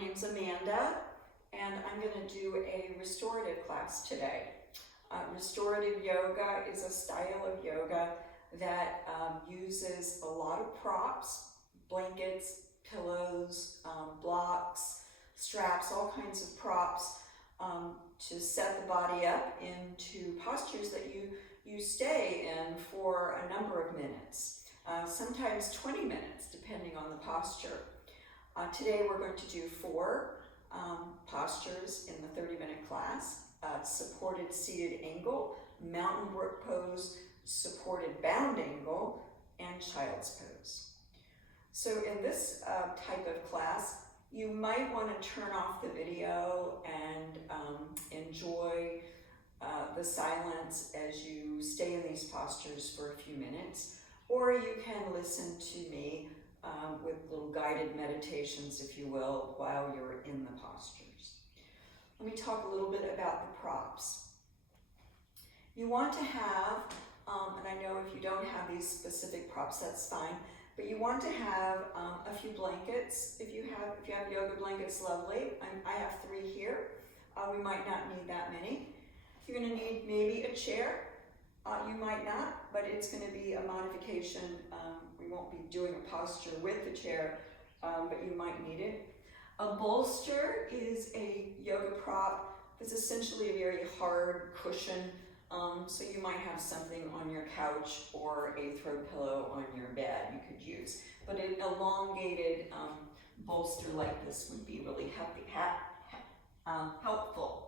name's Amanda, and I'm going to do a restorative class today. Restorative yoga is a style of yoga that uses a lot of props, blankets, pillows, blocks, straps, all kinds of props to set the body up into postures that you stay in for a number of minutes, sometimes 20 minutes, depending on the posture. Today we're going to do 4 postures in the 30-minute class. Supported seated angle, mountain brook pose, supported bound angle, and child's pose. So in this type of class, you might want to turn off the video and enjoy the silence as you stay in these postures for a few minutes, or you can listen to me with little guided meditations, if you will, while you're in the postures. Let me talk a little bit about the props. You want to have, and I know if you don't have these specific props, that's fine, but you want to have a few blankets. If you have yoga blankets, lovely. I have 3 here. We might not need that many. You're going to need maybe a chair. You might not, but it's going to be a modification. We won't be doing a posture with the chair, but you might need it. A bolster is a yoga prop that's essentially a very hard cushion, so you might have something on your couch or a throw pillow on your bed you could use. But an elongated bolster like this would be really helpful.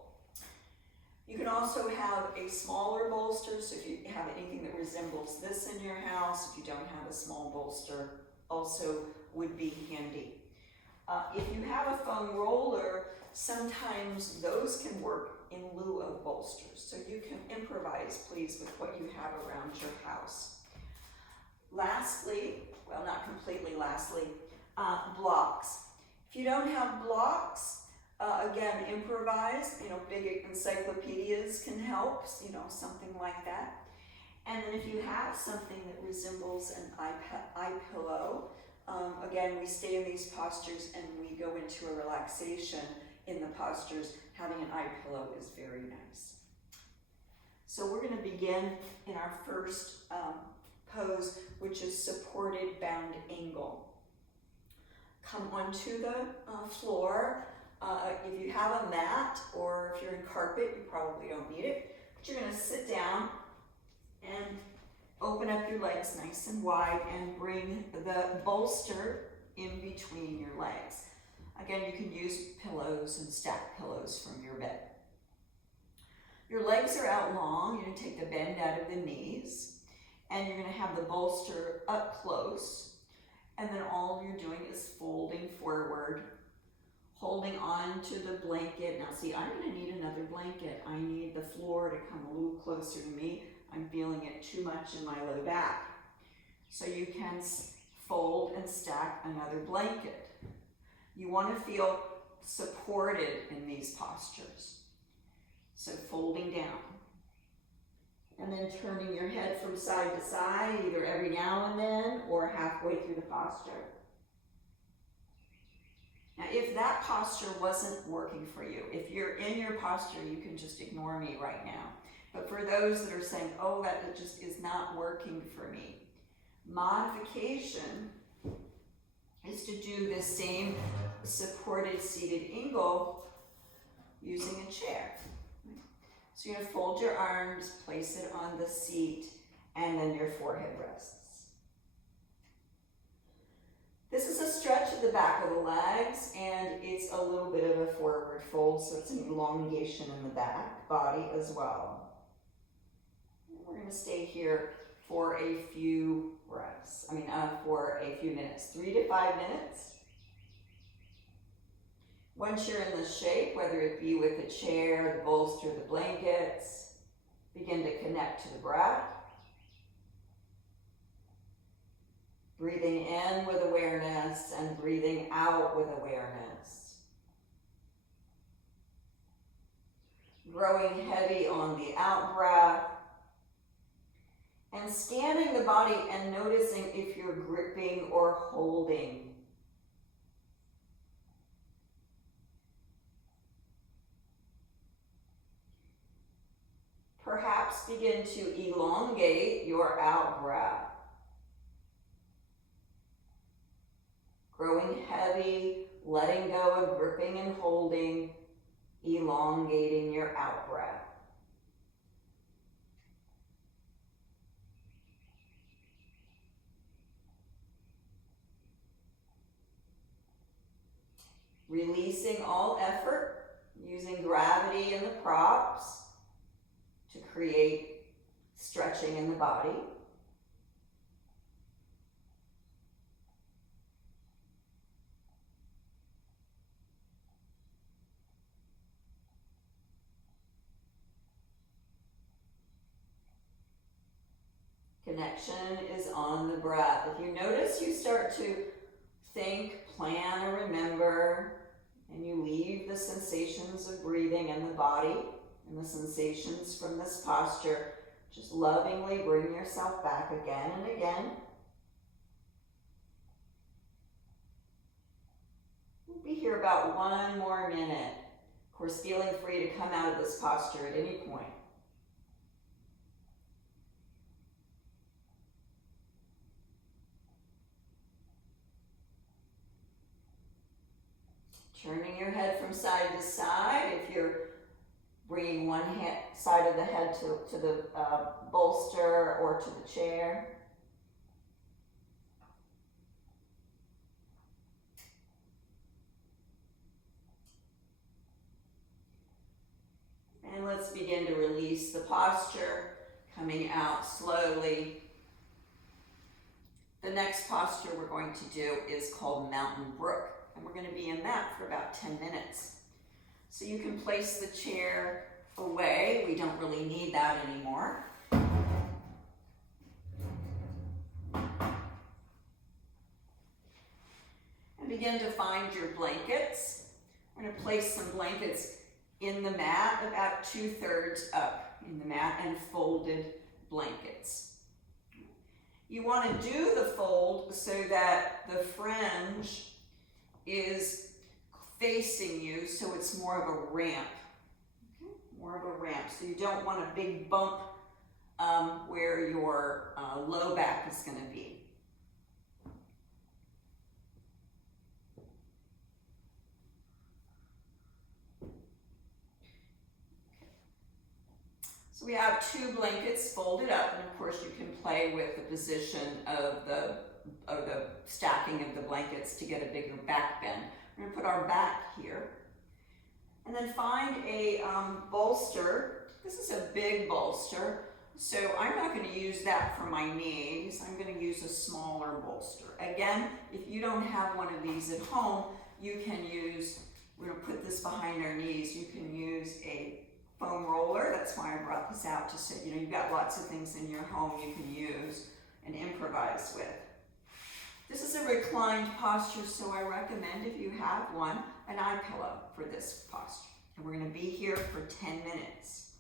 You can also have a smaller bolster, so if you have anything that resembles this in your house, if you don't have a small bolster, also would be handy. If you have a foam roller, sometimes those can work in lieu of bolsters, so you can improvise, please, with what you have around your house. Lastly, well, not completely lastly, blocks. If you don't have blocks, again, improvise, big encyclopedias can help, something like that. And then if you have something that resembles an eye pillow, again, we stay in these postures and we go into a relaxation in the postures. Having an eye pillow is very nice. So we're going to begin in our first pose, which is supported bound angle. Come onto the floor. If you have a mat or if you're in carpet, you probably don't need it, but you're going to sit down and open up your legs nice and wide and bring the bolster in between your legs. Again, you can use pillows and stack pillows from your bed. Your legs are out long. You're going to take the bend out of the knees, and you're going to have the bolster up close, and then all you're doing is folding forward, holding on to the blanket. Now see, I'm going to need another blanket. I need the floor to come a little closer to me. I'm feeling it too much in my low back. So you can fold and stack another blanket. You want to feel supported in these postures. So folding down. And then turning your head from side to side, either every now and then or halfway through the posture. Now, if that posture wasn't working for you, if you're in your posture, you can just ignore me right now. But for those that are saying, oh, that just is not working for me, modification is to do the same supported seated angle using a chair. So you're going to fold your arms, place it on the seat, and then your forehead rests. This is a stretch of the back of the legs, and it's a little bit of a forward fold, so it's an elongation in the back body as well. We're going to stay here for a few breaths. For a few minutes, 3 to 5 minutes. Once you're in the shape, whether it be with the chair, the bolster, the blankets, begin to connect to the breath. Breathing in with awareness and breathing out with awareness. Growing heavy on the out breath. And scanning the body and noticing if you're gripping or holding. relax, begin to elongate your out breath. Growing heavy, letting go of gripping and holding, elongating your out breath. Releasing all effort, using gravity and the props to create stretching in the body. Connection is on the breath. If you notice you start to think, plan, or remember, and you leave the sensations of breathing in the body and the sensations from this posture, just lovingly bring yourself back again and again. We'll be here about 1 more minute. Of course, feeling free to come out of this posture at any point. Turning your head from side to side. If you're bringing one side of the head to the bolster or to the chair. And let's begin to release the posture, coming out slowly. The next posture we're going to do is called Mountain Brook. And we're going to be in that for about 10 minutes. So you can place the chair away. We don't really need that anymore. And begin to find your blankets. We're going to place some blankets in the mat, about 2/3 up in the mat, and folded blankets. You want to do the fold so that the fringe is facing you, so it's more of a ramp. Okay? More of a ramp. So you don't want a big bump where your low back is going to be. So we have 2 blankets folded up, and of course you can play with the position of the stacking of the blankets to get a bigger back bend. We're going to put our back here. And then find a bolster. This is a big bolster, so I'm not going to use that for my knees. I'm going to use a smaller bolster. Again, if you don't have one of these at home, you can use, we're going to put this behind our knees, you can use a foam roller. That's why I brought this out to say, you've got lots of things in your home you can use and improvise with. This is a reclined posture, so I recommend, if you have one, an eye pillow for this posture. And we're going to be here for 10 minutes.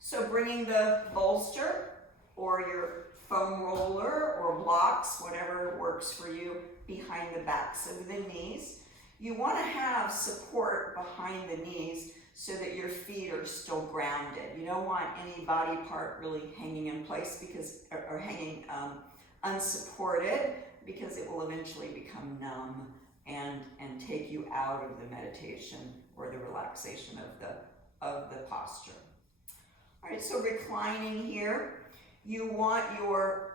So bringing the bolster or your foam roller or blocks, whatever works for you, behind the backs of the knees. You want to have support behind the knees so that your feet are still grounded. You don't want any body part really hanging in place or hanging unsupported, because it will eventually become numb and take you out of the meditation or the relaxation of the posture. All right, so reclining here, you want your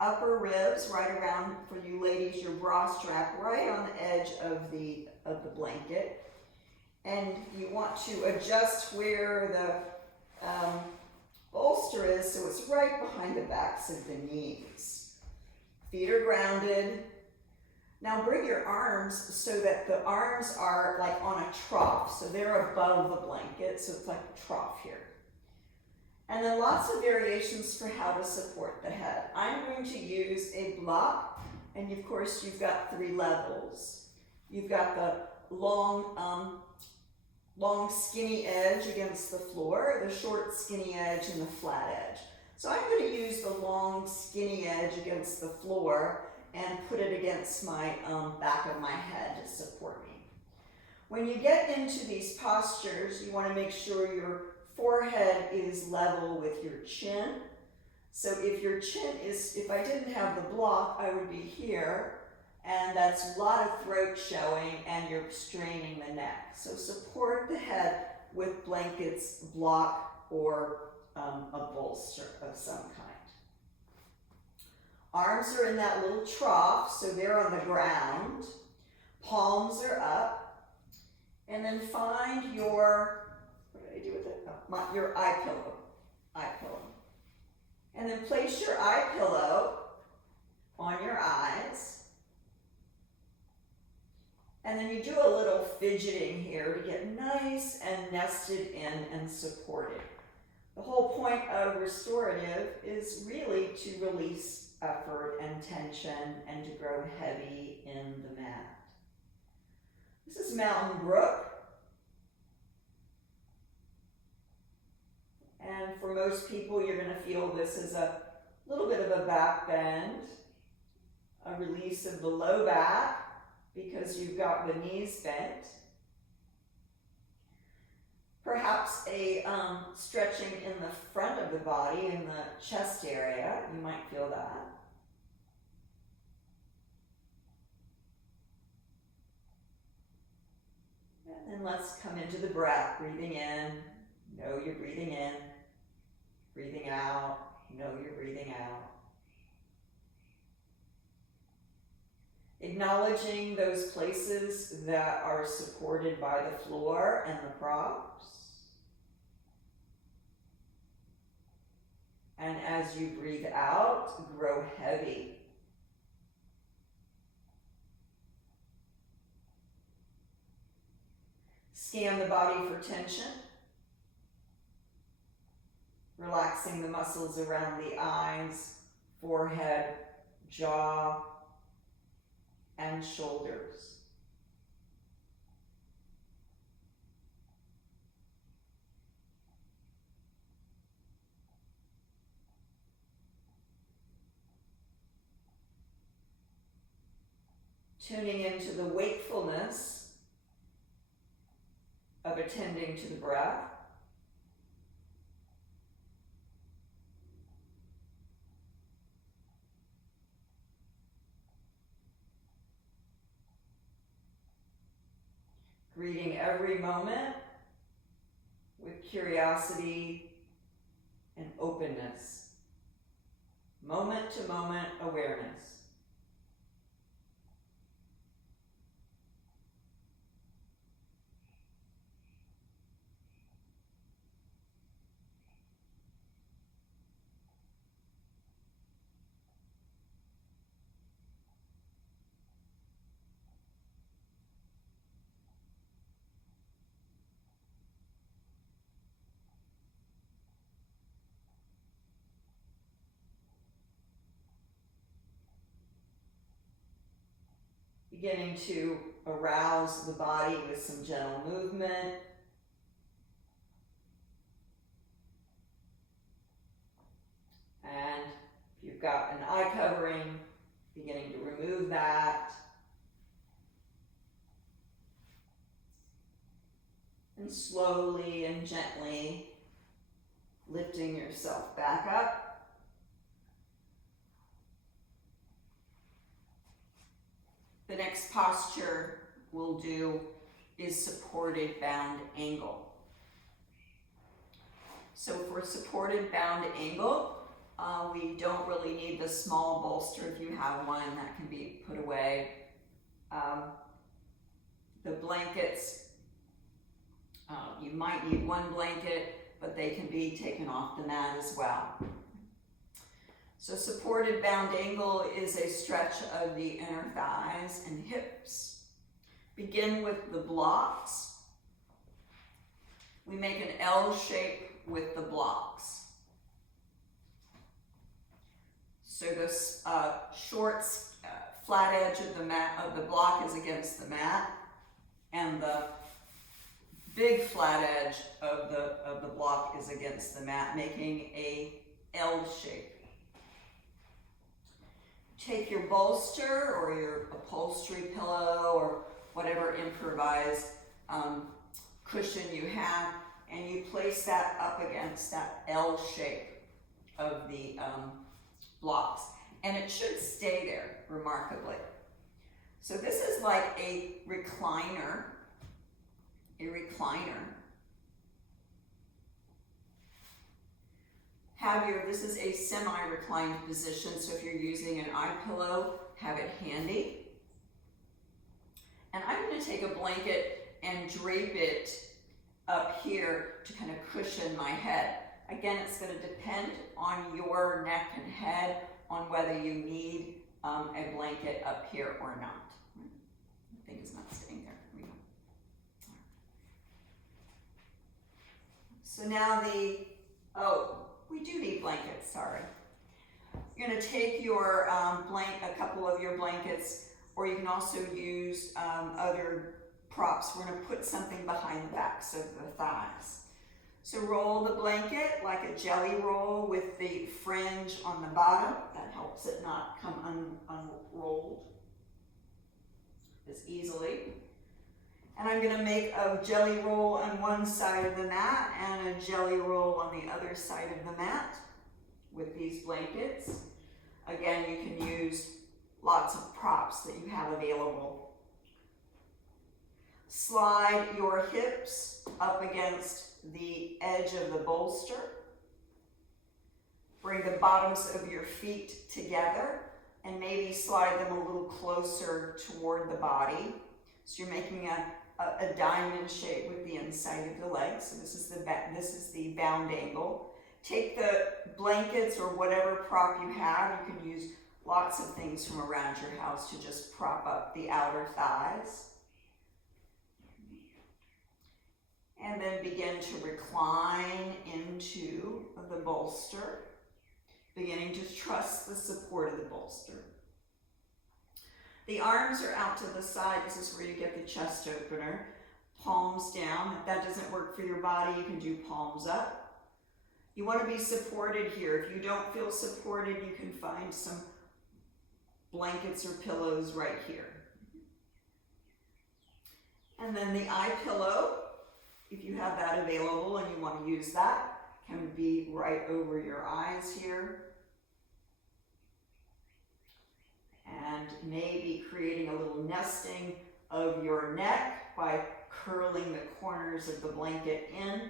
upper ribs right around, for you ladies, your bra strap right on the edge of the blanket. And you want to adjust where the bolster is, so it's right behind the backs of the knees. Feet are grounded. Now bring your arms so that the arms are like on a trough, so they're above the blanket, so it's like a trough here. And then lots of variations for how to support the head. I'm going to use a block, and of course you've got 3 levels. You've got the long skinny edge against the floor, the short skinny edge, and the flat edge. So I'm going to use the long skinny edge against the floor and put it against my back of my head to support me. When you get into these postures, you want to make sure your forehead is level with your chin. So if your chin is, if I didn't have the block, I would be here, and that's a lot of throat showing, and you're straining the neck. So support the head with blankets, block, or a bolster of some kind. Arms are in that little trough, so they're on the ground. Palms are up. And then find your, what did I do with it? Oh, your eye pillow. Eye pillow. And then place your eye pillow on your eyes. And then you do a little fidgeting here to get nice and nested in and supported. The whole point of restorative is really to release effort and tension and to grow heavy in the mat. This is Mountain Brook. And for most people, you're going to feel this as a little bit of a back bend, a release of the low back because you've got the knees bent. Perhaps a stretching in the front of the body, in the chest area. You might feel that. And then let's come into the breath, breathing in. Know you're breathing in. Breathing out. Know you're breathing out. Acknowledging those places that are supported by the floor and the props. And as you breathe out, grow heavy. Scan the body for tension. Relaxing the muscles around the eyes, forehead, jaw, and shoulders. Tuning into the wakefulness of attending to the breath. Greeting every moment with curiosity and openness. Moment to moment awareness. Beginning to arouse the body with some gentle movement. And if you've got an eye covering, beginning to remove that. And slowly and gently lifting yourself back up. The next posture we'll do is supported bound angle. So for supported bound angle, we don't really need the small bolster. If you have one, that can be put away. The blankets, you might need one blanket, but they can be taken off the mat as well. So supported bound angle is a stretch of the inner thighs and hips. Begin with the blocks. We make an L shape with the blocks. So this short, flat edge of the mat of the block is against the mat, and the big flat edge of the block is against the mat, making a L shape. Take your bolster or your upholstery pillow or whatever improvised cushion you have, and you place that up against that L shape of the blocks. And it should stay there, remarkably. So this is like a recliner. This is a semi-reclined position, so if you're using an eye pillow, have it handy. And I'm going to take a blanket and drape it up here to kind of cushion my head. Again, it's going to depend on your neck and head on whether you need a blanket up here or not. The thing is not staying there. Here we go. So now we do need blankets, sorry. You're going to take your a couple of your blankets, or you can also use other props. We're going to put something behind the backs of the thighs. So roll the blanket like a jelly roll with the fringe on the bottom. That helps it not come unrolled as easily. And I'm going to make a jelly roll on one side of the mat and a jelly roll on the other side of the mat with these blankets. Again, you can use lots of props that you have available. Slide your hips up against the edge of the bolster. Bring the bottoms of your feet together and maybe slide them a little closer toward the body. So you're making a diamond shape with the inside of the legs. So this is the bound angle. Take the blankets or whatever prop you have. You can use lots of things from around your house to just prop up the outer thighs. And then begin to recline into the bolster, beginning to trust the support of the bolster. The arms are out to the side. This is where you get the chest opener. Palms down. If that doesn't work for your body, you can do palms up. You want to be supported here. If you don't feel supported, you can find some blankets or pillows right here. And then the eye pillow, if you have that available and you want to use that, can be right over your eyes here. And maybe creating a little nesting of your neck by curling the corners of the blanket in.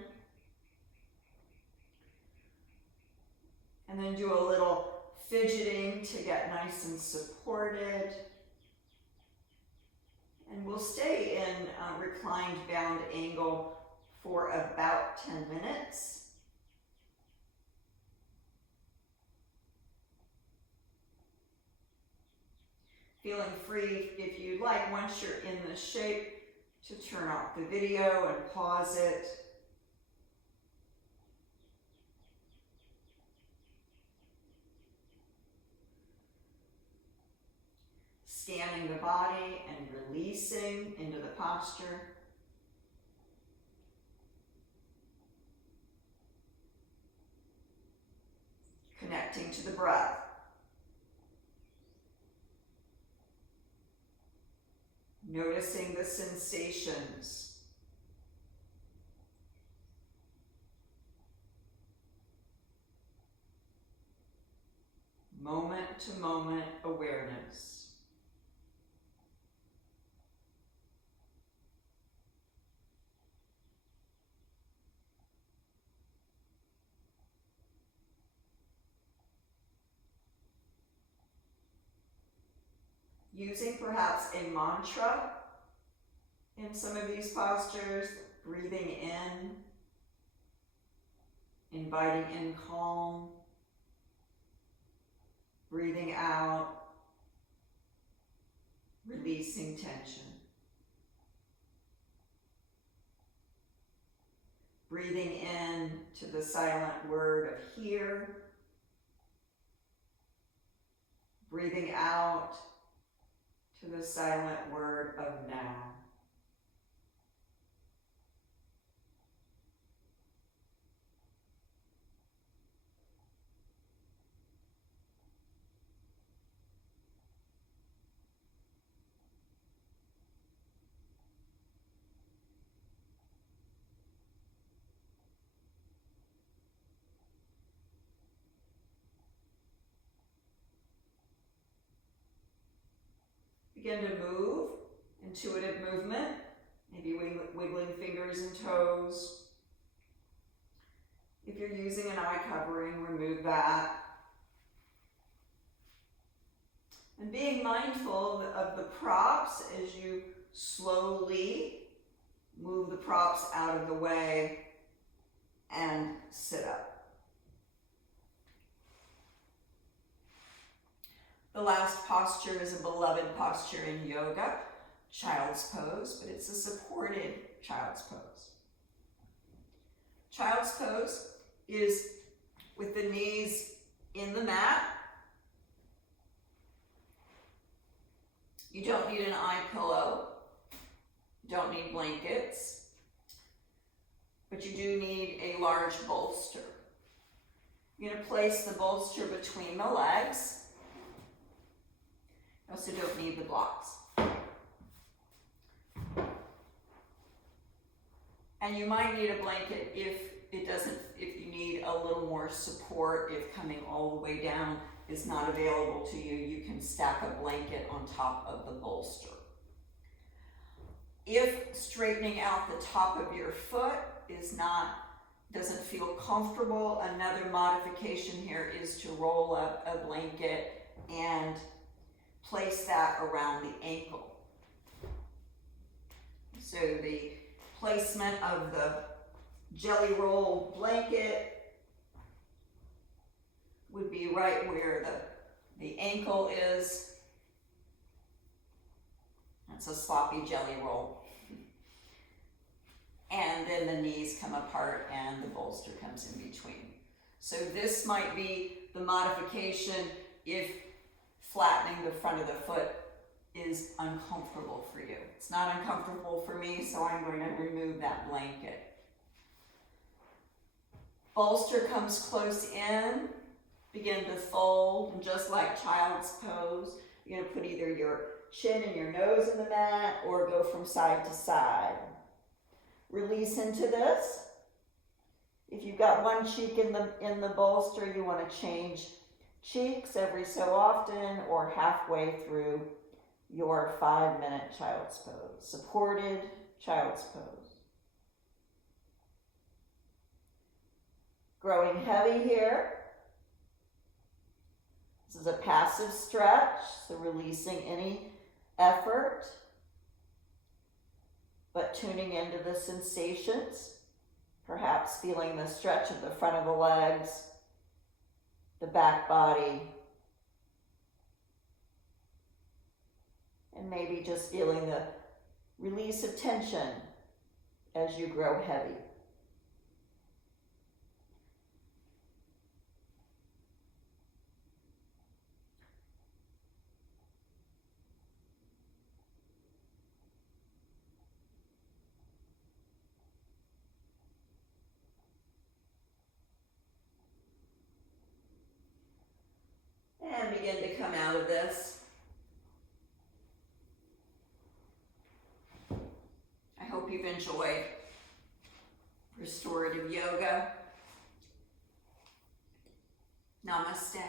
And then do a little fidgeting to get nice and supported. And we'll stay in reclined bound angle for about 10 minutes. Feeling free, if you like, once you're in the shape, to turn off the video and pause it. Scanning the body and releasing into the posture. Connecting to the breath. Noticing the sensations. Moment to moment awareness. Using perhaps a mantra in some of these postures, breathing in, inviting in calm, breathing out, releasing tension. Breathing in to the silent word of here, breathing out to the silent word of now. Begin to move, intuitive movement, maybe wiggling fingers and toes. If you're using an eye covering, remove that. And being mindful of the props as you slowly move the props out of the way and sit up. The last posture is a beloved posture in yoga, child's pose, but it's a supported child's pose. Child's pose is with the knees in the mat. You don't need an eye pillow. You don't need blankets. But you do need a large bolster. You're going to place the bolster between the legs. You also don't need the blocks. And you might need a blanket if you need a little more support, if coming all the way down is not available to you, you can stack a blanket on top of the bolster. If straightening out the top of your foot doesn't feel comfortable, another modification here is to roll up a blanket and place that around the ankle. So the placement of the jelly roll blanket would be right where the ankle is. That's a sloppy jelly roll. And then the knees come apart and the bolster comes in between. So this might be the modification if flattening the front of the foot is uncomfortable for you. It's not uncomfortable for me, so I'm going to remove that blanket. Bolster comes close in, begin to fold, and just like child's pose, you're going to put either your chin and your nose in the mat or go from side to side. Release into this. If you've got one cheek in the bolster, you want to change cheeks every so often or halfway through your 5-minute child's pose, supported child's pose. Growing heavy here. This is a passive stretch, so releasing any effort, but tuning into the sensations, perhaps feeling the stretch of the front of the legs, the back body, and maybe just feeling the release of tension as you grow heavy. And begin to come out of this. I hope you've enjoyed restorative yoga. Namaste.